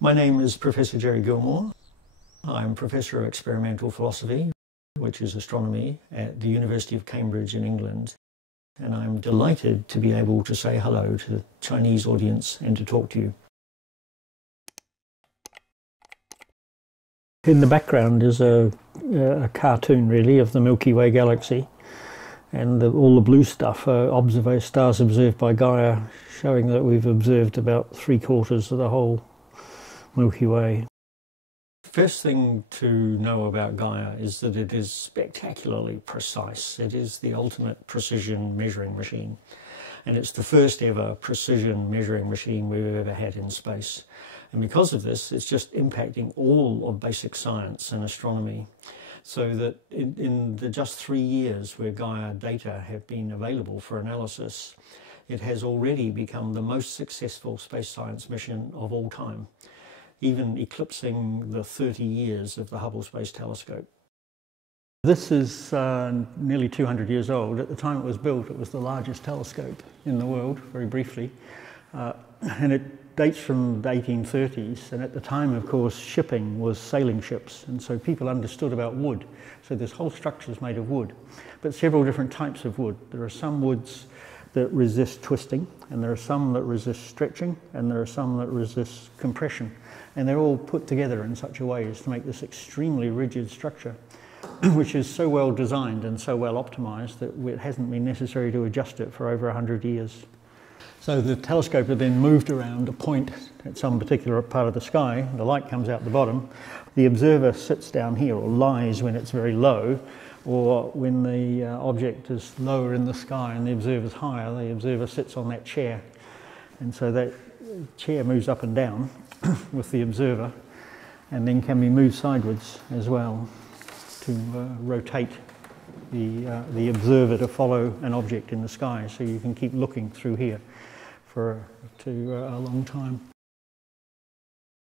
My name is Professor Gerry Gimore. I'm Professor of Experimental Philosophy, which is astronomy, at the University of Cambridge in England. And I'm delighted to be able to say hello to the Chinese audience and to talk to you. In the background is a cartoon, really, of the Milky Way galaxy. And all the blue stuff are stars observed by Gaia, showing that we've observed about 3/4 of the whole Milky Way. First thing to know about Gaia is that it is spectacularly precise. It is the ultimate precision measuring machine. And it's the first ever precision measuring machine we've ever had in space. And because of this, it's just impacting all of basic science and astronomy. So that in the just 3 years where Gaia data have been available for analysis, it has already become the most successful space science mission of all time, even eclipsing the 30 years of the Hubble Space Telescope. This is nearly 200 years old. At the time it was built, it was the largest telescope in the world, very briefly. And it dates from the 1830s, and at the time, of course, shipping was sailing ships, and so people understood about wood. So this whole structure is made of wood, but several different types of wood. There are some woods that resist twisting, and there are some that resist stretching, and there are some that resist compression. And they're all put together in such a way as to make this extremely rigid structure, which is so well designed and so well optimized that it hasn't been necessary to adjust it for over 100 years. So the telescope is then moved around a point at some particular part of the sky. The light comes out the bottom. The observer sits down here, or lies when it's very low, or when the object is lower in the sky and the observer's higher, the observer sits on that chair. And so that chair moves up and down with the observer, and then can be moved sideways as well to rotate the observer to follow an object in the sky, so you can keep looking through here for a long time.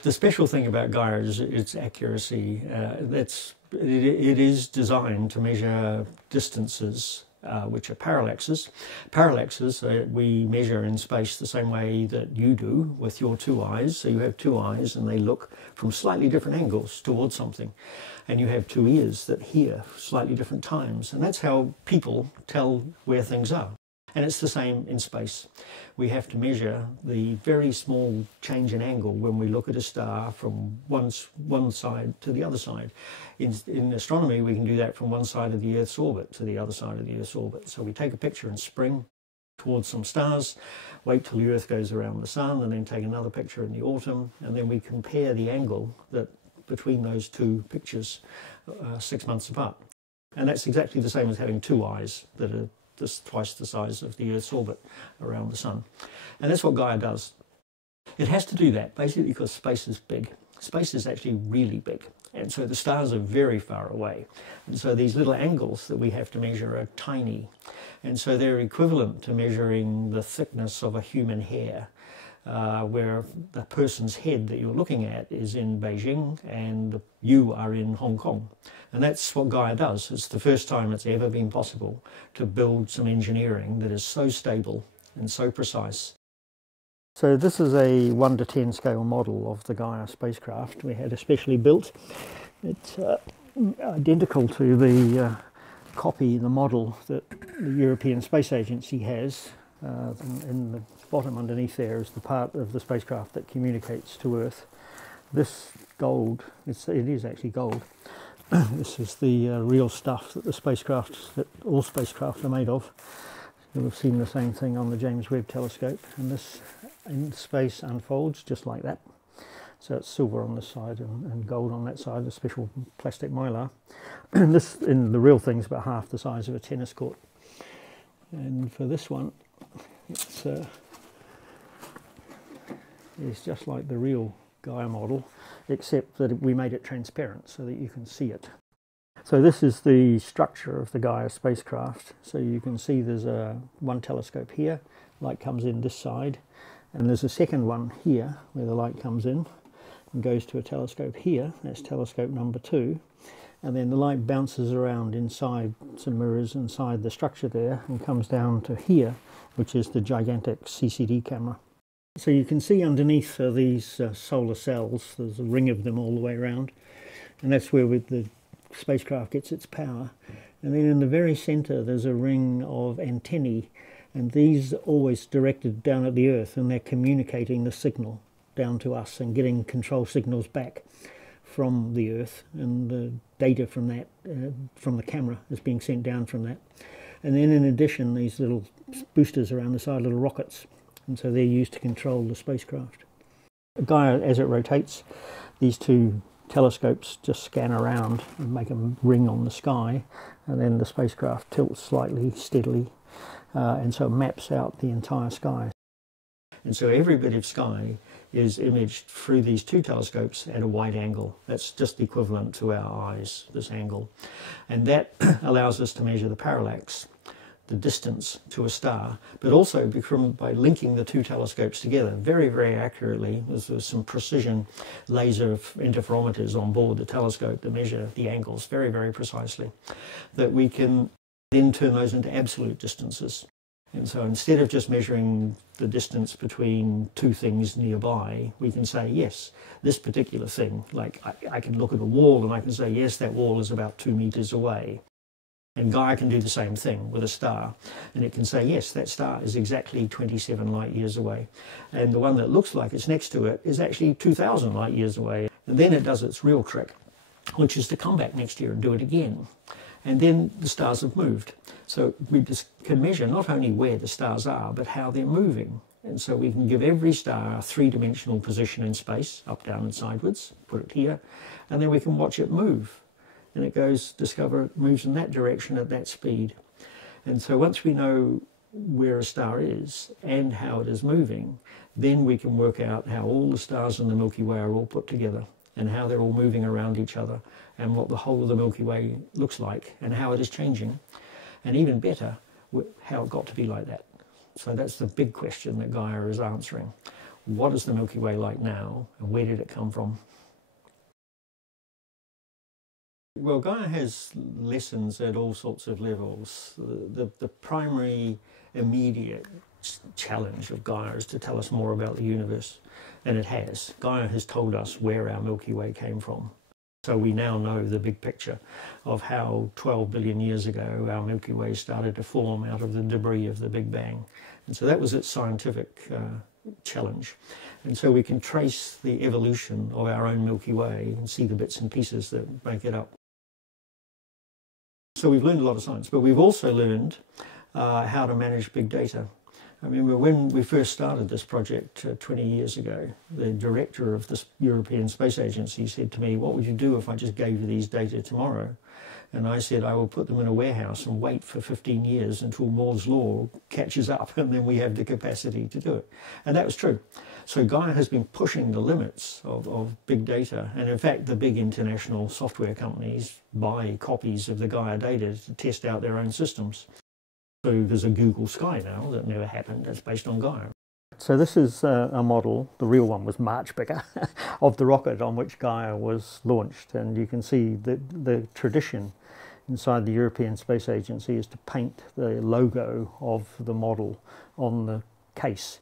The special thing about Gaia is its accuracy. It is designed to measure distances which are parallaxes. Parallaxes we measure in space the same way that you do with your two eyes. So you have two eyes and they look from slightly different angles towards something. And you have two ears that hear slightly different times. And that's how people tell where things are. And it's the same in space. We have to measure the very small change in angle when we look at a star from one side to the other side. In astronomy, we can do that from one side of the Earth's orbit to the other side of the Earth's orbit. So we take a picture in spring towards some stars, wait till the Earth goes around the sun, and then take another picture in the autumn, and then we compare the angle between those two pictures 6 months apart. And that's exactly the same as having two eyes that are just twice the size of the Earth's orbit around the sun. And that's what Gaia does. It has to do that basically because space is big. Space is actually really big. And so the stars are very far away. And so these little angles that we have to measure are tiny. And so they're equivalent to measuring the thickness of a human hair, where the person's head that you're looking at is in Beijing and you are in Hong Kong. And that's what Gaia does. It's the first time it's ever been possible to build some engineering that is so stable and so precise. So this is a 1 to 10 scale model of the Gaia spacecraft we had especially built. It's identical to the the model that the European Space Agency has. In the bottom underneath there is the part of the spacecraft that communicates to Earth. This gold, it is actually gold. This is the real stuff that all spacecraft are made of. You'll have seen the same thing on the James Webb Telescope, and this in space unfolds just like that. So it's silver on this side and gold on that side, a special plastic mylar. And this, in the real thing, is about half the size of a tennis court. And for this one, it's just like the real Gaia model, except that we made it transparent so that you can see it. So this is the structure of the Gaia spacecraft. So you can see there's one telescope here, light comes in this side, and there's a second one here where the light comes in and goes to a telescope here, that's telescope number 2, and then the light bounces around inside some mirrors inside the structure there and comes down to here, which is the gigantic CCD camera. So you can see underneath these solar cells, there's a ring of them all the way around, and that's where the spacecraft gets its power. And then in the very centre there's a ring of antennae, and these are always directed down at the Earth, and they're communicating the signal down to us and getting control signals back from the Earth, and the data from that, from the camera, is being sent down from that. And then in addition, these little boosters around the side, little rockets, and so they're used to control the spacecraft. Gaia, as it rotates, these two telescopes just scan around and make a ring on the sky, and then the spacecraft tilts slightly, steadily, and so it maps out the entire sky. And so every bit of sky is imaged through these two telescopes at a wide angle. That's just equivalent to our eyes, this angle. And that allows us to measure the parallax, the distance to a star, but also by linking the two telescopes together very, very accurately. There's some precision laser interferometers on board the telescope that measure the angles very, very precisely, that we can then turn those into absolute distances. And so instead of just measuring the distance between two things nearby, we can say, yes, this particular thing, like I can look at a wall and I can say, yes, that wall is about 2 meters away. And Gaia can do the same thing with a star, and it can say, yes, that star is exactly 27 light years away. And the one that looks like it's next to it is actually 2,000 light years away. And then it does its real trick, which is to come back next year and do it again. And then the stars have moved. So we just can measure not only where the stars are, but how they're moving. And so we can give every star a 3-dimensional position in space, up, down, and sideways, put it here, and then we can watch it move. And it goes, discover it moves in that direction at that speed. And so once we know where a star is and how it is moving, then we can work out how all the stars in the Milky Way are all put together, and how they're all moving around each other, and what the whole of the Milky Way looks like, and how it is changing, and even better, how it got to be like that. So that's the big question that Gaia is answering. What is the Milky Way like now, and where did it come from? Well, Gaia has lessons at all sorts of levels. The primary immediate challenge of Gaia is to tell us more about the universe, and it has. Gaia has told us where our Milky Way came from. So we now know the big picture of how 12 billion years ago our Milky Way started to form out of the debris of the Big Bang. And so that was its scientific challenge. And so we can trace the evolution of our own Milky Way and see the bits and pieces that make it up. So we've learned a lot of science, but we've also learned how to manage big data. I remember when we first started this project 20 years ago, the director of the European Space Agency said to me, what would you do if I just gave you these data tomorrow? And I said, I will put them in a warehouse and wait for 15 years until Moore's law catches up, and then we have the capacity to do it. And that was true. So Gaia has been pushing the limits of big data. And in fact, the big international software companies buy copies of the Gaia data to test out their own systems. So there's a Google Sky now that never happened. That's based on Gaia. So this is a model, the real one was much bigger, of the rocket on which Gaia was launched. And you can see that the tradition inside the European Space Agency is to paint the logo of the model on the case.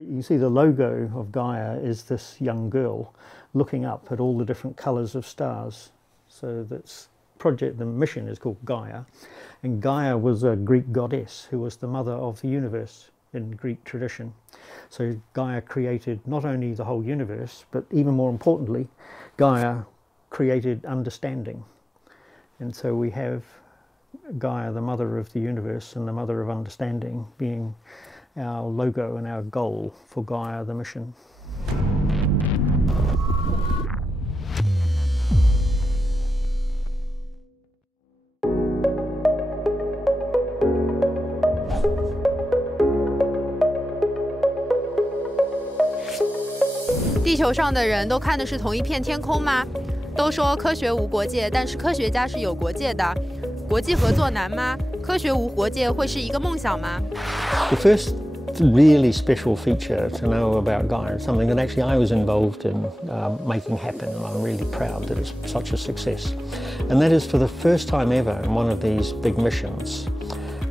You can see the logo of Gaia is this young girl looking up at all the different colours of stars. So that's the mission is called Gaia, and Gaia was a Greek goddess who was the mother of the universe in Greek tradition. So Gaia created not only the whole universe, but even more importantly, Gaia created understanding. And so we have Gaia, the mother of the universe and the mother of understanding, being our logo and our goal for Gaia, the mission. 地球上的人都看的是同一片天空吗？都说科学无国界，但是科学家是有国界的。国际合作难吗？科学无国界会是一个梦想吗？ The first really special feature to know about Gaia is something that actually I was involved in making happen, and I'm really proud that it's such a success. And that is, for the first time ever in one of these big missions,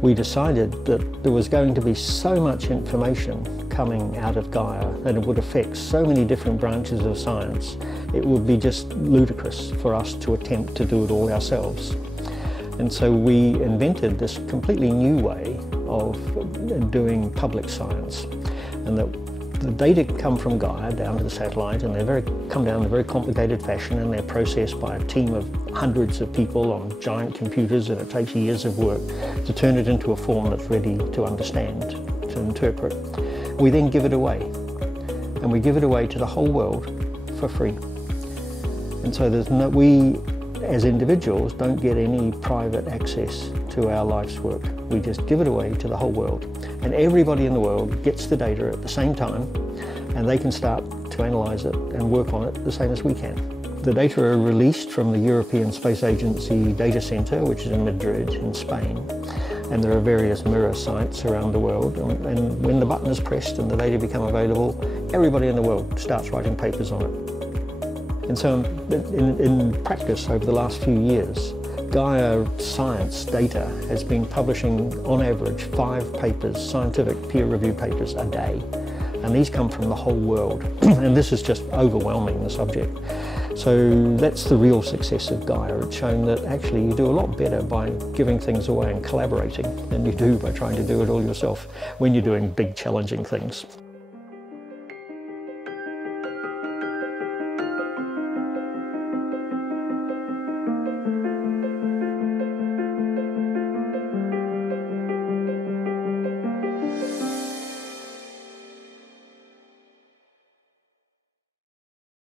we decided that there was going to be so much information coming out of Gaia that it would affect so many different branches of science. It would be just ludicrous for us to attempt to do it all ourselves. And so we invented this completely new way of doing public science, and that the data come from Gaia down to the satellite, and they come down in a very complicated fashion, and they're processed by a team of hundreds of people on giant computers, and it takes years of work to turn it into a form that's ready to understand, to interpret. We then give it away, and we give it away to the whole world for free. And so we as individuals don't get any private access to our life's work. We just give it away to the whole world, and everybody in the world gets the data at the same time, and they can start to analyse it and work on it the same as we can. The data are released from the European Space Agency data centre, which is in Madrid in Spain, and there are various mirror sites around the world, and when the button is pressed and the data become available, everybody in the world starts writing papers on it. And so in practice over the last few years, Gaia science data has been publishing on average 5 papers, scientific peer-reviewed papers a day. And these come from the whole world. And this is just overwhelming the subject. So that's the real success of Gaia. It's shown that actually you do a lot better by giving things away and collaborating than you do by trying to do it all yourself when you're doing big challenging things.